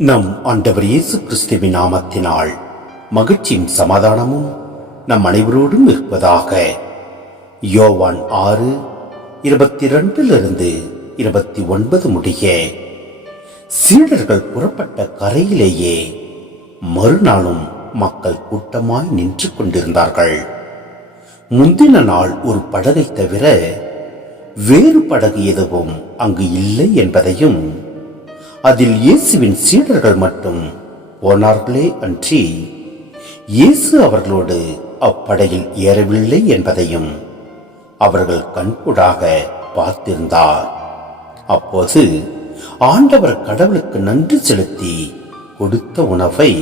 நம் ஆண்டவர் இயேசு கிறிஸ்துவின் நாமத்தினால் மகிழ்ச்சியும் சமாதானமும் நம் அனைவரோடும் இருப்பதாக. யோவான் 6:22-29 முடிய சீடர்கள் புறப்பட்ட கரையிலேயே மறுநாளும் மக்கள் கூட்டமாய் நின்று கொண்டிருந்தார்கள். முந்தின நாள் ஒரு படகை தவிர வேறு படகு எதுவும் அங்கு இல்லை என்பதையும், அதில் இயேசுவின் சீடர்கள் மட்டும் போனார்களே அன்றி இயேசு அவர்களோடு அப்படையில் ஏறவில்லை என்பதையும் அவர்கள் கண்கூடாக பார்த்திருந்தார். அப்போது ஆண்டவர் கடவுளுக்கு நன்றி செலுத்தி கொடுத்த உணவை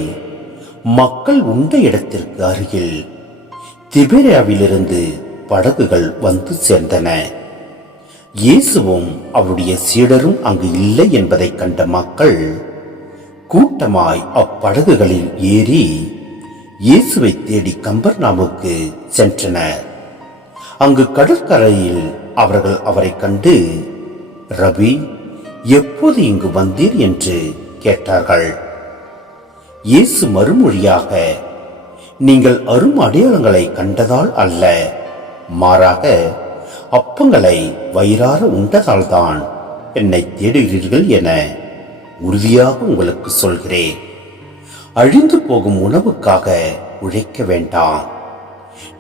மக்கள் உண்ட இடத்திற்கு அருகில் திபேரியாவிலிருந்து படகுகள் வந்து சேர்ந்தன. இயேசுவும் அவருடைய சீடரும் அங்கு இல்லை என்பதை கண்ட மக்கள் கூட்டமாய் அப்படகுகளில் ஏறி இயேசுவை தேடி கம்பர்நாமுக்கு சென்றனர். அங்கு கடற்கரையில் அவர்கள் அவரை கண்டு, ரபி, எப்போது இங்கு வந்தீர் என்று கேட்டார்கள். இயேசு மறுமொழியாக, நீங்கள் அரும் அடையாளங்களை கண்டதால் அல்ல, மாறாக அப்பங்களை வயிறார உண்டதால்தான் என்னை தேடுகிறீர்கள் என உறுதியாக உங்களுக்கு சொல்கிறேன். அழிந்து போகும் உணவுக்காக உழைக்க வேண்டாம்,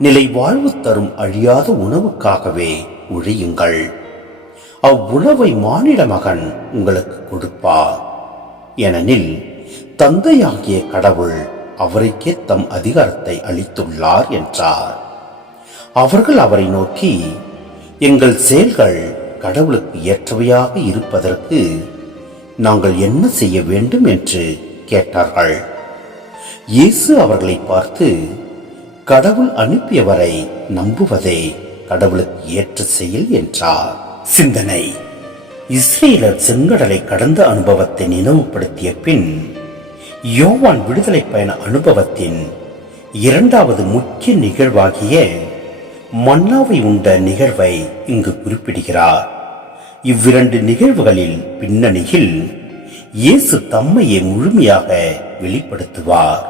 நிலை வாழ்வு தரும் அழியாத உணவுக்காகவே உழையுங்கள். அவ்வுணவை மானிட மகன் உங்களுக்கு கொடுப்பார். ஏனெனில் தந்தையாகிய கடவுள் அவருக்கே தம் அதிகாரத்தை அளித்துள்ளார் என்றார். அவர்கள் அவரை நோக்கி, எங்கள் செயல்கள் கடவுளுக்கு ஏற்றவையாக இருப்பதற்கு நாங்கள் என்ன செய்ய வேண்டும் என்று கேட்டார்கள். இயேசு அவர்களை பார்த்து, கடவுள் அனுப்பியவரை நம்புவதே கடவுளுக்கு ஏற்ற செயல் என்றார். சிந்தனை: இஸ்ரேலர் செங்கடலை கடந்த அனுபவத்தை நினைவுபடுத்திய பின் யோவான் விடுதலை பயண அனுபவத்தின் இரண்டாவது முக்கிய நிகழ்வாகிய மன்னாவை உண்ட நிகழ்வை இங்கு குறிப்பிடுகிறார். இவ்விரண்டு நிகழ்வுகளில் பின்னணியில் இயேசு தம்மையே முழுமையாக வெளிப்படுத்துவார்.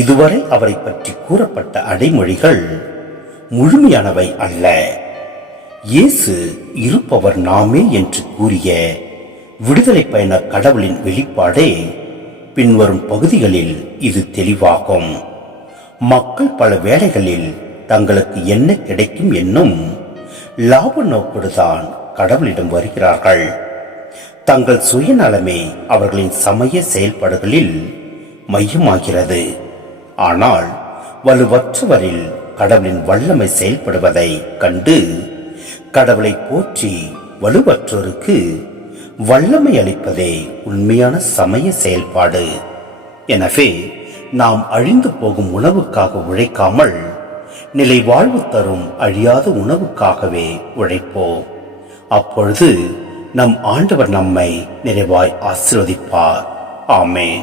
இதுவரை அவரை பற்றி கூறப்பட்ட அடைமொழிகள் முழுமையானவை அல்ல. இயேசு இருப்பவர் நாமே என்று கூறிய விடுதலை பயண கடவுளின் வெளிப்பாடே பின்வரும் பகுதிகளில் இது தெளிவாகும். மக்கள் பல வேளைகளில் தங்களுக்கு என்ன கிடைக்கும் என்னும் லாப நோக்கோடுதான் கடவுளிடம் வருகிறார்கள். தங்கள் சுயநலமே அவர்களின் சமய செயல்பாடுகளில் மையமாகிறது. ஆனால் வலுவற்றவரில் கடவுளின் வல்லமை செயல்படுவதை கண்டு கடவுளை போற்றி வலுவற்றோருக்கு வல்லமை அளிப்பதே உண்மையான சமய செயல்பாடு. எனவே நாம் அழிந்து போகும் உணவுக்காக உழைக்காமல் நிலை வாழ்வு தரும் அழியாத உணவுக்காகவே உழைப்போம். அப்பொழுது நம் ஆண்டவர் நம்மை நிறைவாய் ஆசீர்வதிப்பார். ஆமென்.